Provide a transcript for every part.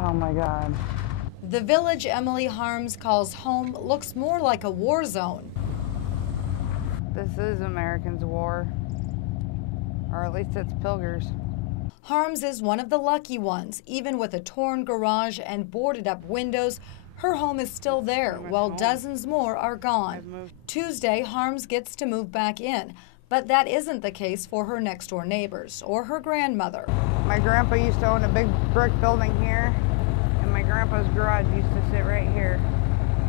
Oh my God. The village Emily Harms calls home looks more like a war zone. This is Americans' war, or at least it's Pilger's. Harms is one of the lucky ones. Even with a torn garage and boarded up windows, her home is still there, while dozens more are gone. Tuesday, Harms gets to move back in, but that isn't the case for her next-door neighbors or her grandmother. My grandpa used to own a big brick building here, and my grandpa's garage used to sit right here,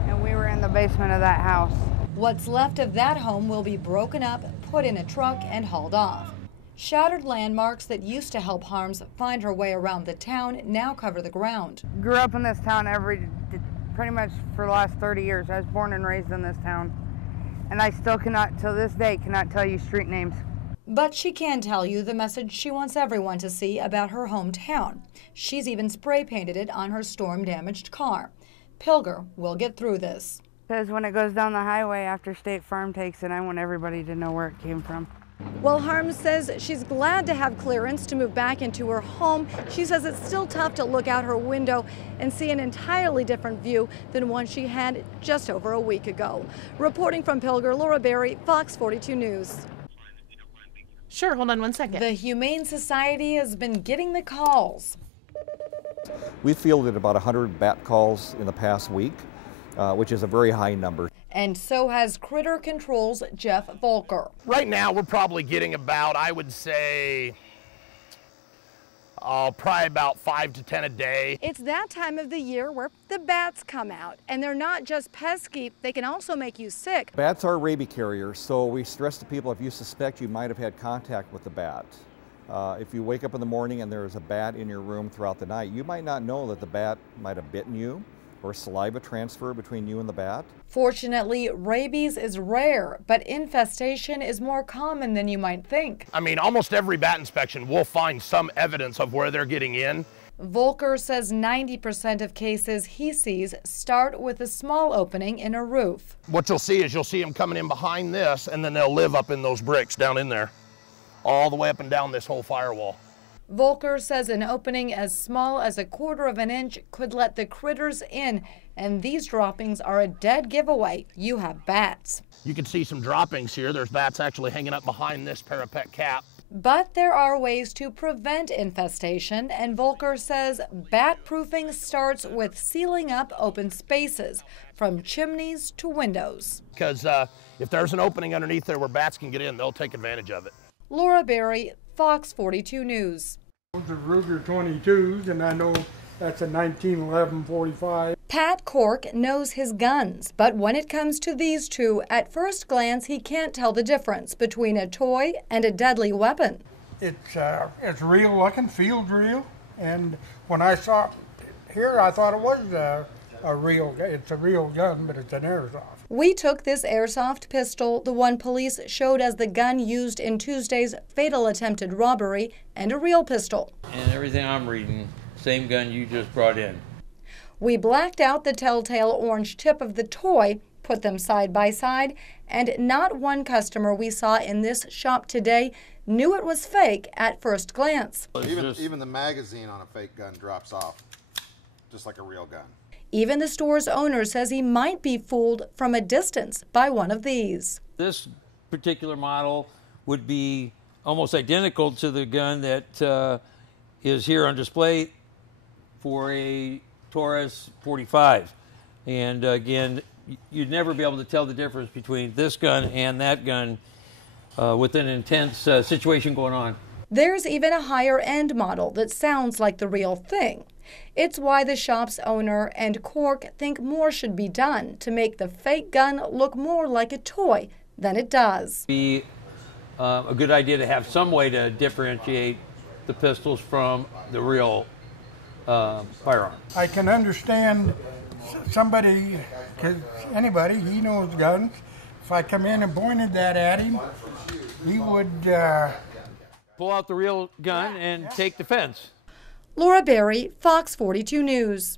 and we were in the basement of that house. What's left of that home will be broken up, put in a truck, and hauled off. Shattered landmarks that used to help Harms find her way around the town now cover the ground. Grew up in this town pretty much for the last 30 years. I was born and raised in this town, and I still cannot, till this day, cannot tell you street names. But she can tell you the message she wants everyone to see about her hometown. She's even spray painted it on her storm-damaged car. Pilger will get through this. Because when it goes down the highway after State Farm takes it, I want everybody to know where it came from. Well, Harms says she's glad to have clearance to move back into her home. She says it's still tough to look out her window and see an entirely different view than one she had just over a week ago. Reporting from Pilger, Laura Berry, Fox 42 News. Sure, hold on one second. The Humane Society has been getting the calls. We fielded about 100 bat calls in the past week, which is a very high number. And so has Critter Control's Jeff Volker. Right now, we're probably getting about, I would say, probably about 5 to 10 a day. It's that time of the year where the bats come out, and they're not just pesky, they can also make you sick. Bats are rabies carriers, so we stress to people if you suspect you might have had contact with the bat. If you wake up in the morning and there's a bat in your room throughout the night, you might not know that the bat might have bitten you or saliva transfer between you and the bat. Fortunately, rabies is rare, but infestation is more common than you might think. I mean, almost every bat inspection will find some evidence of where they're getting in. Volker says 90% of cases he sees start with a small opening in a roof. What you'll see is you'll see them coming in behind this, and then they'll live up in those bricks down in there, all the way up and down this whole firewall. Volker says an opening as small as 1/4 of an inch could let the critters in, and these droppings are a dead giveaway. You have bats. You can see some droppings here. There's bats actually hanging up behind this parapet cap. But there are ways to prevent infestation, and Volker says bat-proofing starts with sealing up open spaces, from chimneys to windows. Because if there's an opening underneath there where bats can get in, they'll take advantage of it. Laura Berry, Fox 42 News. Those are Ruger 22s, and I know that's a 1911 45. Pat Cork knows his guns, but when it comes to these two, at first glance he can't tell the difference between a toy and a deadly weapon. It's real looking, feels real, and when I saw it here, I thought it was it's a real gun, but it's an airsoft. We took this airsoft pistol, the one police showed as the gun used in Tuesday's fatal attempted robbery, and a real pistol. And everything I'm reading, same gun you just brought in. We blacked out the telltale orange tip of the toy, put them side by side, and not one customer we saw in this shop today knew it was fake at first glance. Even the magazine on a fake gun drops off, just like a real gun. Even the store's owner says he might be fooled from a distance by one of these. This particular model would be almost identical to the gun that is here on display for a Taurus 45. And again, you'd never be able to tell the difference between this gun and that gun with an intense situation going on. There's even a higher-end model that sounds like the real thing. It's why the shop's owner and Cork think more should be done to make the fake gun look more like a toy than it does. It'd be a good idea to have some way to differentiate the pistols from the real firearm. I can understand somebody, because anybody, he knows guns. If I come in and pointed that at him, he would pull out the real gun and take defense. Laura Berry, Fox 42 News.